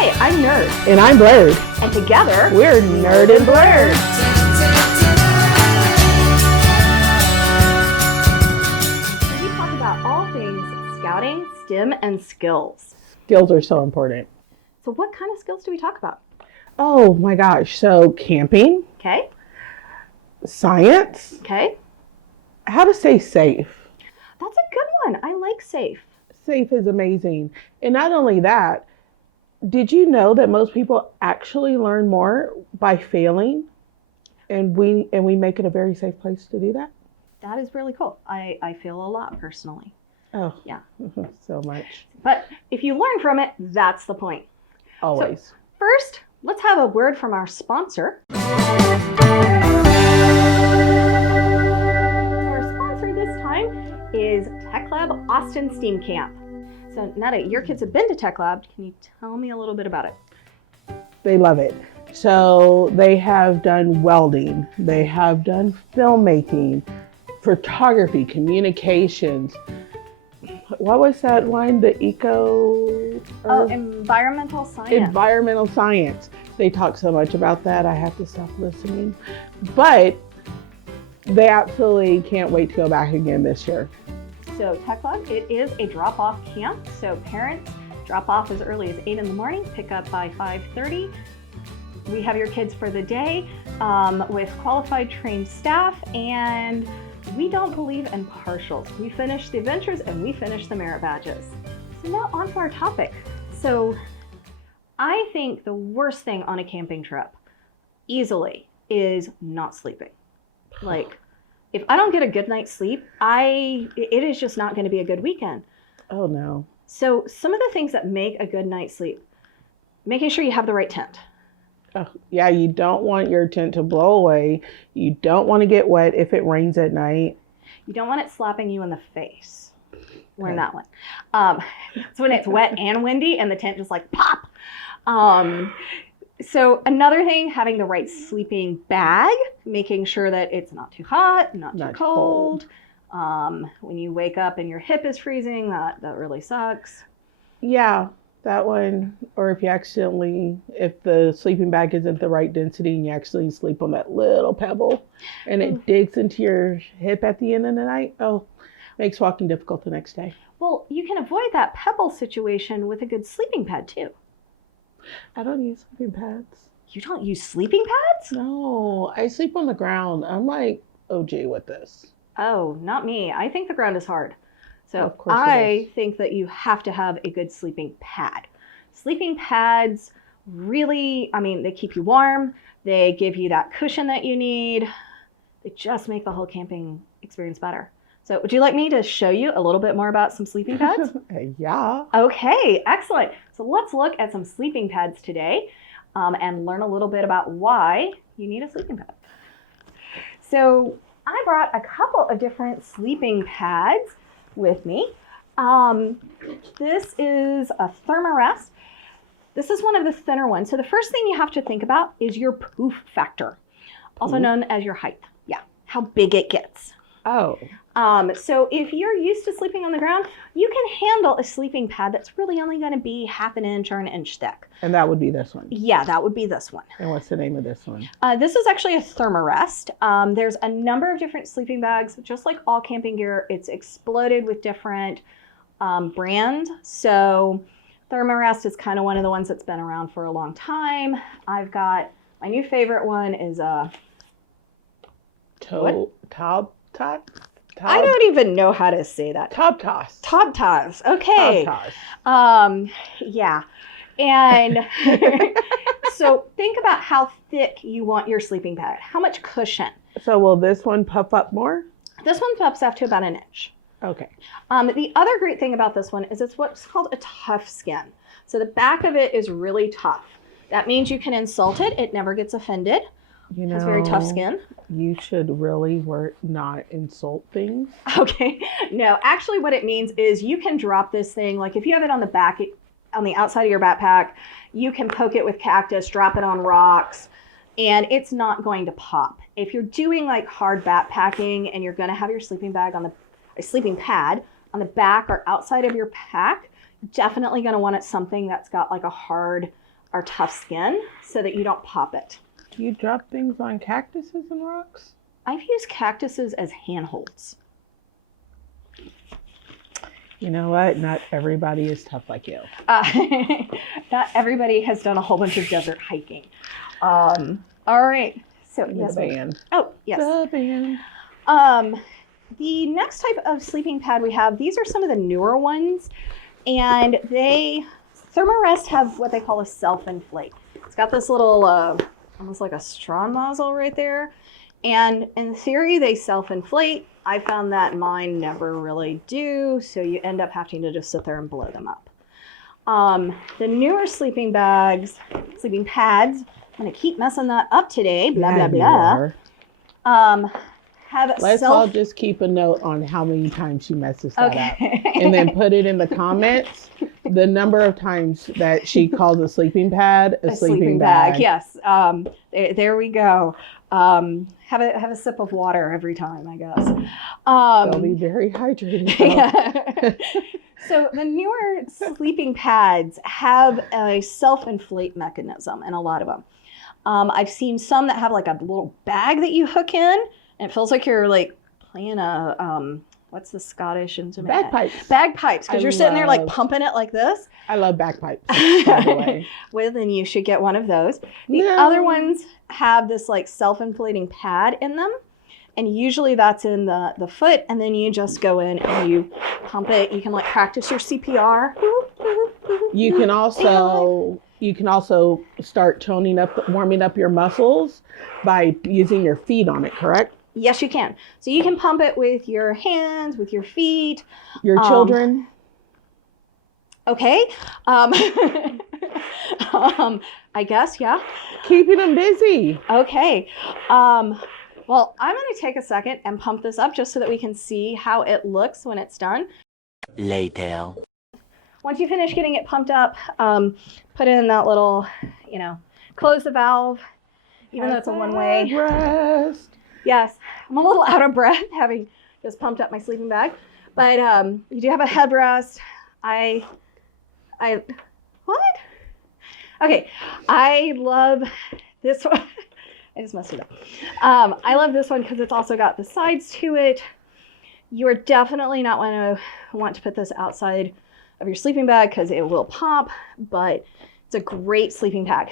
Hi, I'm Nerd. And I'm Blerd. And together, we're Nerd and Blerd. We talk about all things scouting, STEM, and skills. Skills are so important. So what kind of skills do we talk about? Oh my gosh. So camping. Okay. Science. Okay. How to stay safe. That's a good one. I like safe. Safe is amazing. And not only that, did you know that most people actually learn more by failing? And we make it a very safe place to do that? That is really cool. I feel a lot personally. Oh, yeah. So much. But if you learn from it, that's the point. Always. So first, let's have a word from our sponsor. Our sponsor this time is Tech Lab Austin STEAM Camp. So Netta, your kids have been to Tech Lab. Can you tell me a little bit about it? They love it. So they have done welding, they have done filmmaking, photography, communications. What was that one? The environmental science. Environmental science. They talk so much about that, I have to stop listening. But they absolutely can't wait to go back again this year. So Tech Lab, it is a drop-off camp. So parents drop off as early as 8 in the morning, pick up by 5:30. We have your kids for the day with qualified trained staff, and we don't believe in partials. We finish the adventures and we finish the merit badges. So now on to our topic. So I think the worst thing on a camping trip easily is not sleeping. Like, if I don't get a good night's sleep, it is just not going to be a good weekend. Oh no. So some of the things that make a good night's sleep, making sure you have the right tent. Oh, yeah, you don't want your tent to blow away. You don't want to get wet if it rains at night. You don't want it slapping you in the face. Learn that one. It's when it's wet and windy and the tent just like pop. So another thing, having the right sleeping bag, making sure that it's not too hot, not too cold. When you wake up and your hip is freezing, that really sucks. Yeah, that one. Or if the sleeping bag isn't the right density and you actually sleep on that little pebble and it digs into your hip at the end of the night, makes walking difficult the next day. Well, you can avoid that pebble situation with a good sleeping pad too. I don't use sleeping pads. You don't use sleeping pads? No, I sleep on the ground. I'm like OG with this. Oh, not me. I think the ground is hard. So of course I think that you have to have a good sleeping pad. Sleeping pads really, they keep you warm. They give you that cushion that you need. They just make the whole camping experience better. So would you like me to show you a little bit more about some sleeping pads? Yeah. Okay, excellent. So let's look at some sleeping pads today and learn a little bit about why you need a sleeping pad. So I brought a couple of different sleeping pads with me. This is a Thermarest. This is one of the thinner ones. So the first thing you have to think about is your poof factor, also known as your height. Yeah, how big it gets. Oh. So if you're used to sleeping on the ground, you can handle a sleeping pad that's really only going to be 1/2 inch or 1 inch thick. And that would be this one? Yeah, that would be this one. And what's the name of this one? This is actually a Thermarest. There's a number of different sleeping bags. Just like all camping gear, it's exploded with different brands. So Thermarest is kind of one of the ones that's been around for a long time. I've got, my new favorite one is I don't even know how to say that. Toptos. Toptos. Okay. Toptos. Yeah. And so think about how thick you want your sleeping pad. How much cushion? So will this one puff up more? This one puffs up to about 1 inch. Okay. The other great thing about this one is it's what's called a tough skin. So the back of it is really tough. That means you can insult it. It never gets offended. It has very tough skin. You should really not insult things. Okay. No, actually what it means is you can drop this thing, like if you have it on the back, on the outside of your backpack, you can poke it with cactus, drop it on rocks, and it's not going to pop. If you're doing like hard backpacking and you're going to have your sleeping pad on the back or outside of your pack, definitely going to want it something that's got like a hard our tough skin so that you don't pop it. Do you drop things on cactuses and rocks? I've used cactuses as handholds. You know what? Not everybody is tough like you. Not everybody has done a whole bunch of desert hiking. All right. So yes, the band. Oh yes. The band. The next type of sleeping pad we have, these are some of the newer ones, and Thermarest have what they call a self-inflate. It's got this little, almost like a straw nozzle right there, and in theory they self-inflate. I found that mine never really do, so you end up having to just sit there and blow them up. The newer sleeping pads, I'm gonna keep messing that up today, blah, Yeah, blah, blah. Let's all just keep a note on how many times she messes that up. And then put it in the comments, the number of times that she calls a sleeping pad a sleeping bag. Yes. There we go. Have a sip of water every time, I guess. They'll be very hydrated. Yeah. So the newer sleeping pads have a self-inflate mechanism in a lot of them. I've seen some that have like a little bag that you hook in, and it feels like you're like playing a, what's the Scottish instrument? Bagpipes, because you're sitting there like pumping it like this. I love bagpipes, by the way. Well, then you should get one of those. The other ones have this like self-inflating pad in them. And usually that's in the foot, and then you just go in and you pump it. You can like practice your CPR. You can also start warming up your muscles by using your feet on it, correct? Yes, you can. So you can pump it with your hands, with your feet. Your children. Okay. I guess, yeah. Keeping them busy. Okay. Well, I'm going to take a second and pump this up just so that we can see how it looks when it's done. Later. Once you finish getting it pumped up, put in that little, close the valve, even though it's a one-way. Rest. Yes, I'm a little out of breath having just pumped up my sleeping bag, but you do have a headrest. What? Okay, I love this one. I just messed it up. I love this one because it's also got the sides to it. You are definitely not want to put this outside of your sleeping bag because it will pop, but it's a great sleeping bag.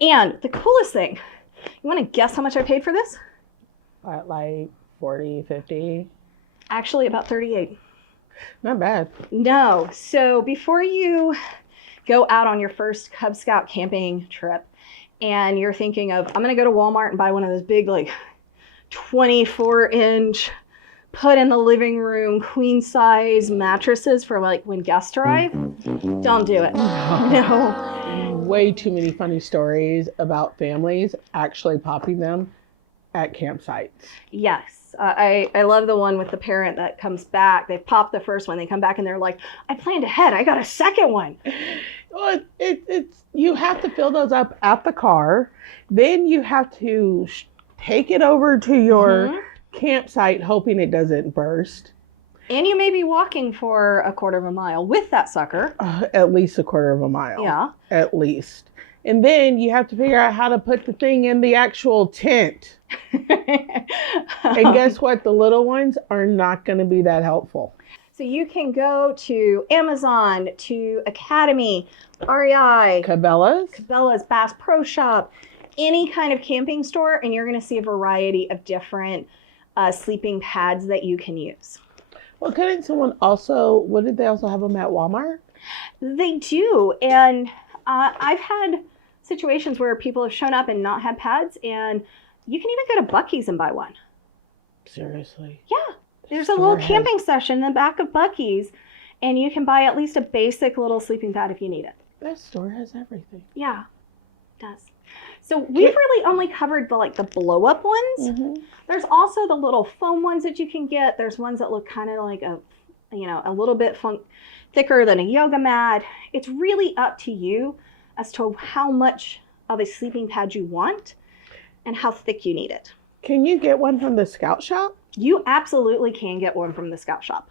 And the coolest thing, you want to guess how much I paid for this? Like 40, 50? Actually, about 38. Not bad. No. So before you go out on your first Cub Scout camping trip, and you're thinking of, I'm going to go to Walmart and buy one of those big, like 24-inch, put in the living room, queen size mattresses for like when guests arrive. Don't do it. No. Way too many funny stories about families actually popping them at campsites. Yes. I love the one with the parent that comes back. They pop the first one. They come back and they're like, I planned ahead. I got a second one. Well, you have to fill those up at the car. Then you have to take it over to your campsite, hoping it doesn't burst. And you may be walking for a quarter of a mile with that sucker. At least a quarter of a mile. Yeah. At least. And then you have to figure out how to put the thing in the actual tent. And guess what? The little ones are not going to be that helpful. So you can go to Amazon, to Academy, REI, Cabela's, Bass Pro Shop, any kind of camping store, and you're going to see a variety of different sleeping pads that you can use. Well, couldn't someone also, did they also have them at Walmart? They do. And I've had situations where people have shown up and not had pads, and you can even go to Buc-ee's and buy one. Seriously? Yeah. There's a little camping session in the back of Buc-ee's, and you can buy at least a basic little sleeping pad if you need it. That store has everything. Yeah, it does. So we've really only covered the blow-up ones. Mm-hmm. There's also the little foam ones that you can get. There's ones that look kind of like a little bit thicker than a yoga mat. It's really up to you as to how much of a sleeping pad you want and how thick you need it. Can you get one from the Scout Shop? You absolutely can get one from the Scout Shop.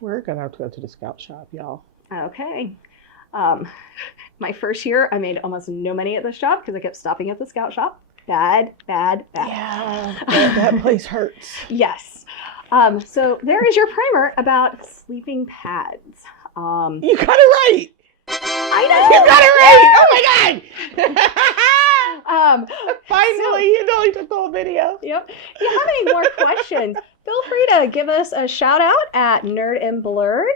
We're going to have to go to the Scout Shop, y'all. Okay. My first year, I made almost no money at this job because I kept stopping at the scout shop. Bad. Yeah, that place hurts. Yes. So there is your primer about sleeping pads. You got it right. I know. You got it right. Oh my God. Finally, you know you took the whole video. Yep. If you have any more questions, feel free to give us a shout out at Nerd and Blerd.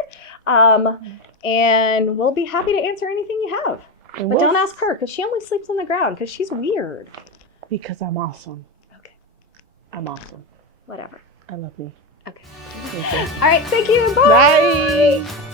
And we'll be happy to answer anything you have. But don't ask her because she only sleeps on the ground because she's weird. Because I'm awesome. Okay. I'm awesome. Whatever. I love me. Okay. Okay. All right. Thank you. Bye. Bye.